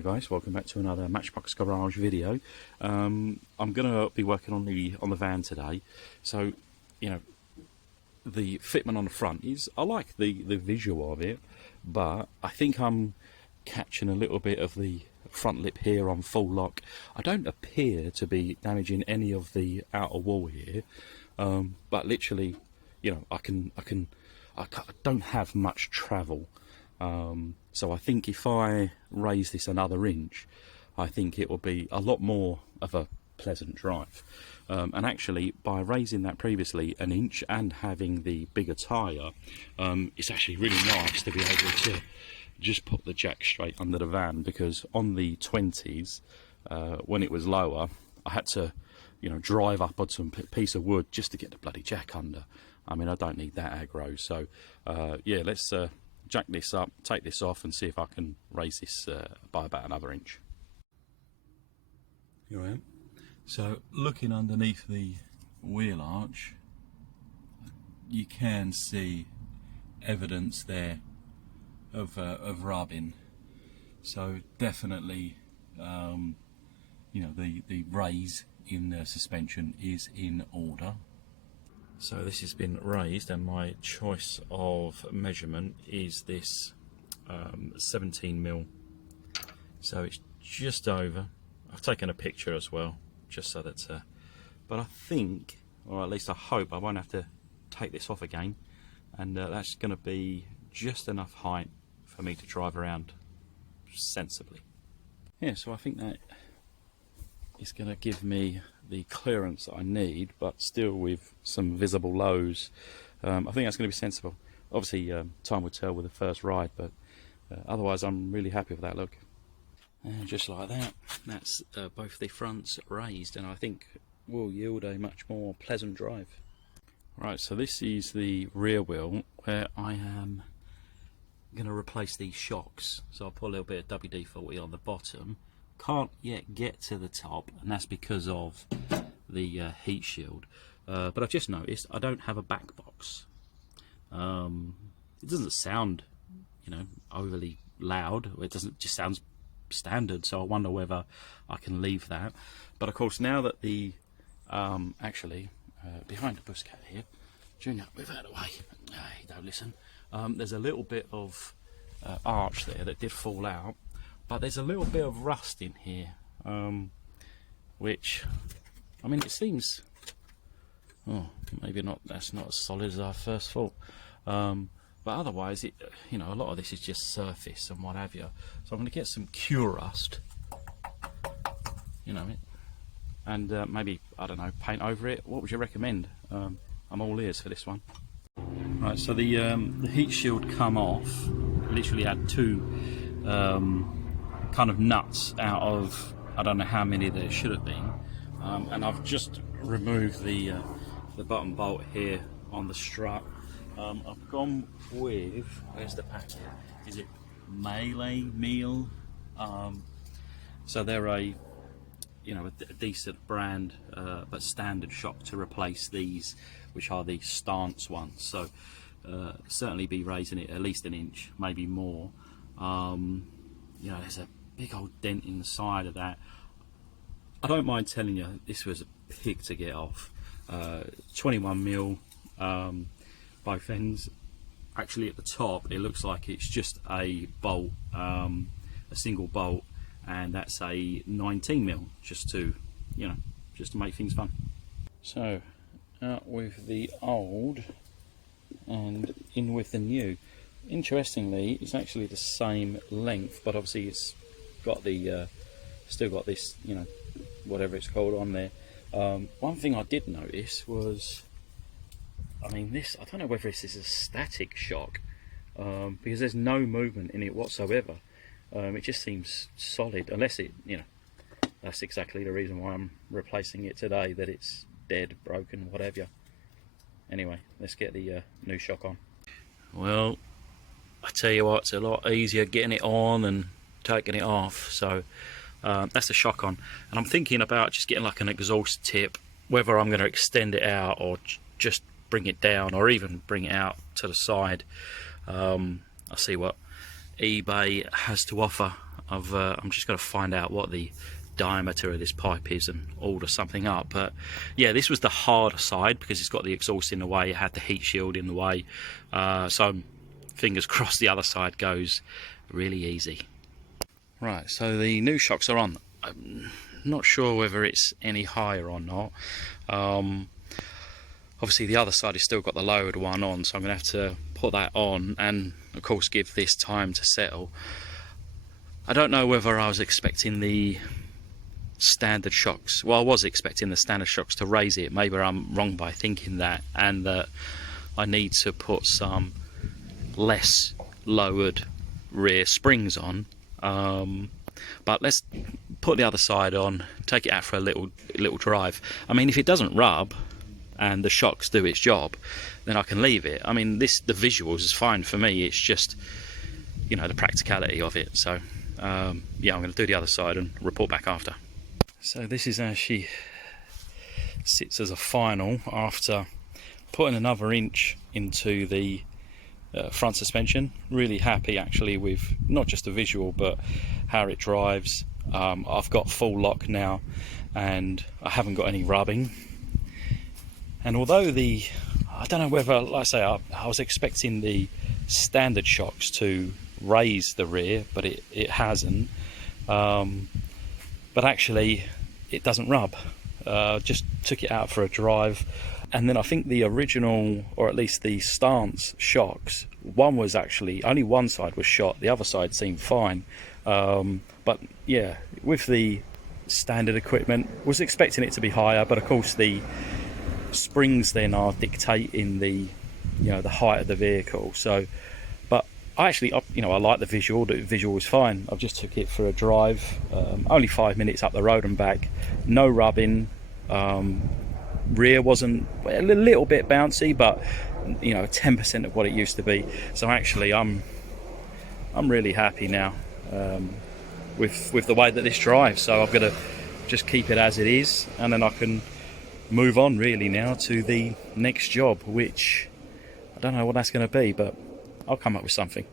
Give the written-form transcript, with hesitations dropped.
Hi guys, welcome back to another Matchbox Garage video. I'm gonna be working on the van today. So, you know, the fitment on the front is, I like the visual of it, but I think I'm catching a little bit of the front lip here on full lock. I don't appear to be damaging any of the outer wall here, but literally, you know, I don't have much travel. So I think if I raise this another inch, I think it will be a lot more of a pleasant drive. And actually, by raising that previously an inch and having the bigger tyre, it's actually really nice to be able to just put the jack straight under the van, because on the 20s, when it was lower, I had to, you know, drive up on some piece of wood just to get the bloody jack under. I mean, I don't need that aggro. So yeah, let's jack this up, take this off, and see if I can raise this by about another inch. Here I am. So looking underneath the wheel arch, you can see evidence there of rubbing. So definitely, you know, the raise in the suspension is in order. So this has been raised, and my choice of measurement is this 17mm. So it's just over. I've taken a picture as well, just so that, but I think, or at least I hope, I won't have to take this off again, and that's going to be just enough height for me to drive around sensibly. Yeah, so I think that is going to give me the clearance that I need, but still with some visible lows. I think that's going to be sensible. Obviously, time will tell with the first ride, but otherwise I'm really happy with that look. And just like that, that's both the fronts raised, and I think will yield a much more pleasant drive. Right, so this is the rear wheel, where I am going to replace these shocks. So I'll put a little bit of WD-40 on the bottom. Can't yet get to the top, and that's because of the heat shield. But I've just noticed I don't have a back box. It doesn't sound, you know, overly loud. It doesn't, just sounds standard. So I wonder whether I can leave that. But of course, now that the actually behind the bush cat here, Junior, move out of the way. He don't listen. There's a little bit of arch there that did fall out. But there's a little bit of rust in here, which, I mean, it seems, oh, maybe not, that's not as solid as I first thought. But otherwise, it, you know, a lot of this is just surface and what have you. So I'm going to get some cure rust, you know, and maybe, I don't know, paint over it. What would you recommend? I'm all ears for this one. Right, so the heat shield come off. Literally had two kind of nuts out of, I don't know how many there should have been, and I've just removed the button bolt here on the strut. I've gone with, where's the packet? Is it Meal? So they're a, you know, a decent brand, but standard shock to replace these, which are the stance ones. So certainly be raising it at least an inch, maybe more. You know, there's a big old dent in the side of that. I don't mind telling you, this was a pig to get off. 21mm both ends. Actually at the top it looks like it's just a bolt, a single bolt, and that's a 19mm, just to, you know, just to make things fun. So out with the old and in with the new. Interestingly, it's actually the same length, but obviously it's got the still got this, you know, whatever it's called on there. One thing I did notice was, I mean, this, I don't know whether this is a static shock, because there's no movement in it whatsoever. It just seems solid, unless it, you know, that's exactly the reason why I'm replacing it today, that it's dead, broken, whatever. Anyway, let's get the new shock on. Well, I tell you what, it's a lot easier getting it on and taking it off. So that's the shock on, and I'm thinking about just getting like an exhaust tip, whether I'm going to extend it out or just bring it down, or even bring it out to the side. I'll see what eBay has to offer. I'm just got to find out what the diameter of this pipe is and order something up. But yeah, this was the harder side because it's got the exhaust in the way, it had the heat shield in the way, so fingers crossed the other side goes really easy. Right, so the new shocks are on. I'm not sure whether it's any higher or not. Obviously the other side has still got the lowered one on, so I'm going to have to put that on and of course give this time to settle. I don't know whether I was expecting the standard shocks. Well, I was expecting the standard shocks to raise it. Maybe I'm wrong by thinking that, and that I need to put some less lowered rear springs on. But let's put the other side on, take it out for a little drive. I mean, if it doesn't rub and the shocks do its job, then I can leave it. I mean, the visuals is fine for me. It's just, you know, the practicality of it. So yeah, I'm going to do the other side and report back after. So this is how she sits as a final after putting another inch into the front suspension. Really happy actually with not just the visual but how it drives. I've got full lock now and I haven't got any rubbing. And although I don't know whether, like I say, I was expecting the standard shocks to raise the rear, but it hasn't. But actually it doesn't rub. Just took it out for a drive, and then I think the original, or at least the stance shocks, one was actually, only one side was shot, the other side seemed fine. But yeah, with the standard equipment, was expecting it to be higher, but of course the springs then are dictating the, you know, the height of the vehicle. So, but I actually, you know, I like the visual was fine. I've just took it for a drive, only 5 minutes up the road and back, no rubbing. Rear wasn't, a little bit bouncy, but you know, 10% of what it used to be. So actually I'm really happy now with the way that this drives. So I've got to just keep it as it is, and then I can move on really now to the next job, which I don't know what that's going to be, but I'll come up with something.